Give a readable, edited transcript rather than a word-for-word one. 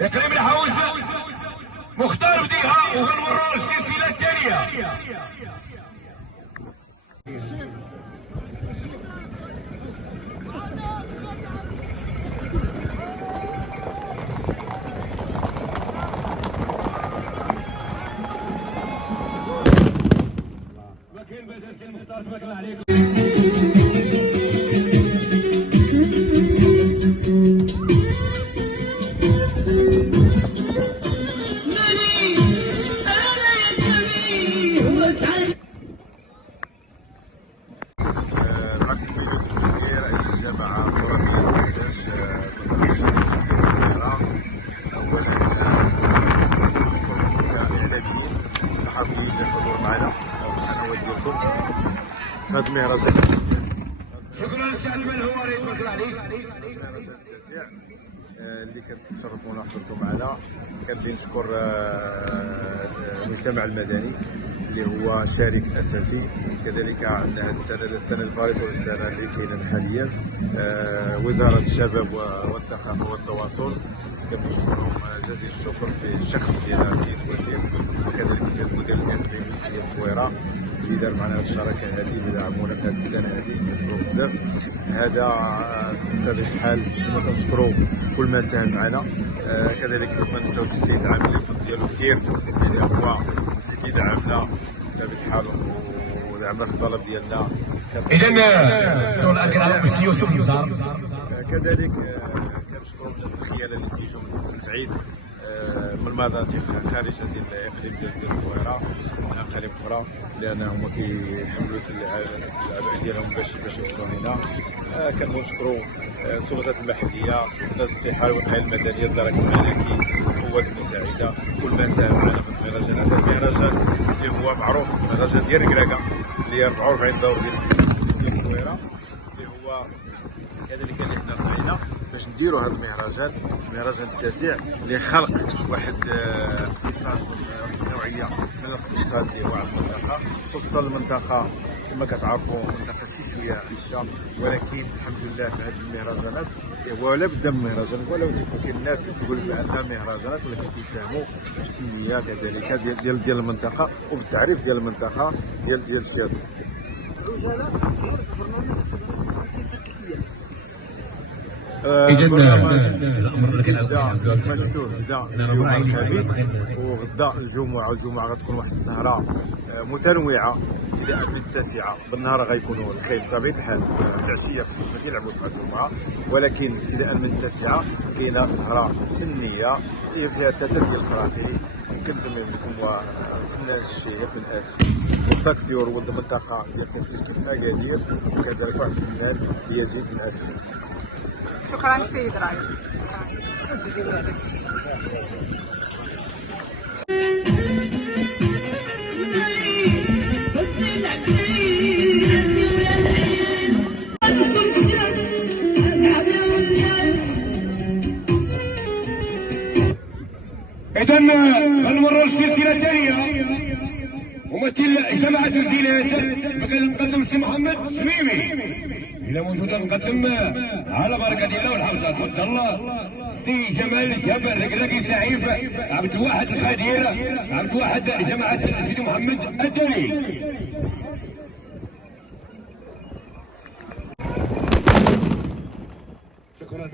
اكرم الحوز مختار بديها، وغنمروا السلسله الثانيه. ما كاين بزاف ديال المختار تبارك الله عليكم. هذا المهرجان شكرا للسعد المنهوري تبارك الله عليك. المهرجان التاسع اللي كتشرفونا حضرتوا معنا. كنبغي نشكر المجتمع المدني اللي هو شريك اساسي. كذلك عندنا هذه السنه السنه الفارطه والسنه اللي كاينه حاليا وزاره الشباب والثقافه والتواصل. كنشكرهم جزيل الشكر في الشخص ديال السيد الوزير وكذلك السيد المدير الاقليمي ديال الصويره اللي دار معنا هذه الشراكه هذه اللي دعمونا في هذه السنه هذه. كنشكروا بزاف. هذا بطبيعه الحال كما كنشكروا كل ما ساهم معنا. كذلك ما نساوش السيد العام اللي الفضل ديالو كثير اللي هو اللي تيدعمنا بطبيعه الحال ودعمنا في الطلب ديالنا. اذا دور الاكل على السي يوسف نزار. كذلك كنشكروا الناس الخياله اللي كيجوا من بعيد من المناطق خارجه ديال الاقليم ديال الصويره ومن اقاليم اخرى لانهم كيحملوا الاعباء ديالهم باش يوصلوا هنا. كنبغيو نشكروا السلطات المحليه، سلطات الصحه والوقايه المدنيه، الدرك الملكي، القوات المساعده، كل ما ساهم معنا في المهرجان هذا. المهرجان اللي هو معروف المهرجان ديال الكراكه اللي 44 دور ديال الصويره اللي هو كذلك اللي حنا طلعنا باش نديروا هذا المهرجان التاسع اللي خلق واحد اقتصاد نوعيه من الاقتصاد ديال واحد المنطقه، خصوصا المنطقه كما كتعرفوا منطقه شويه هشه، ولكن الحمد لله في هذه المهرجانات ولا بدا من مهرجان ولا كاين الناس اللي تقول عندنا مهرجانات ولكن تيساهموا في التنميه كذلك ديال المنطقه وبالتعريف ديال المنطقه ديال الشباب. البرنامج كما شفتوا بدا يوم الخميس وغدا الجمعه غتكون واحد السهره متنوعه ابتداء من التاسعه. بالنهار غيكونوا الخيل بطبيعه الحال، في العشيه خصهم كيلعبوا مع الجمعه، ولكن ابتداء من التاسعه كاينه سهره فنيه اللي فيها 3 ديال الفراقي. كنسمي لكم فنان الشيخ من اسف والتاكسيور ولد المنطقه ديال تفتيش المقادير، وكذلك واحد الفنان يزيد من اسف. شكرا سيد رائد. إذا غنمروا للسلسلة الثانية. ممثل جماعة الزينات بغيت نقدم السي محمد سميمي. إلا موجودة نقدم على بركة الله والحفظة. تفضل السي جمال جابر الركراكي سعيف عبد الواحد الخدير عبد الواحد جماعة سيدي محمد الدليل. شكرا.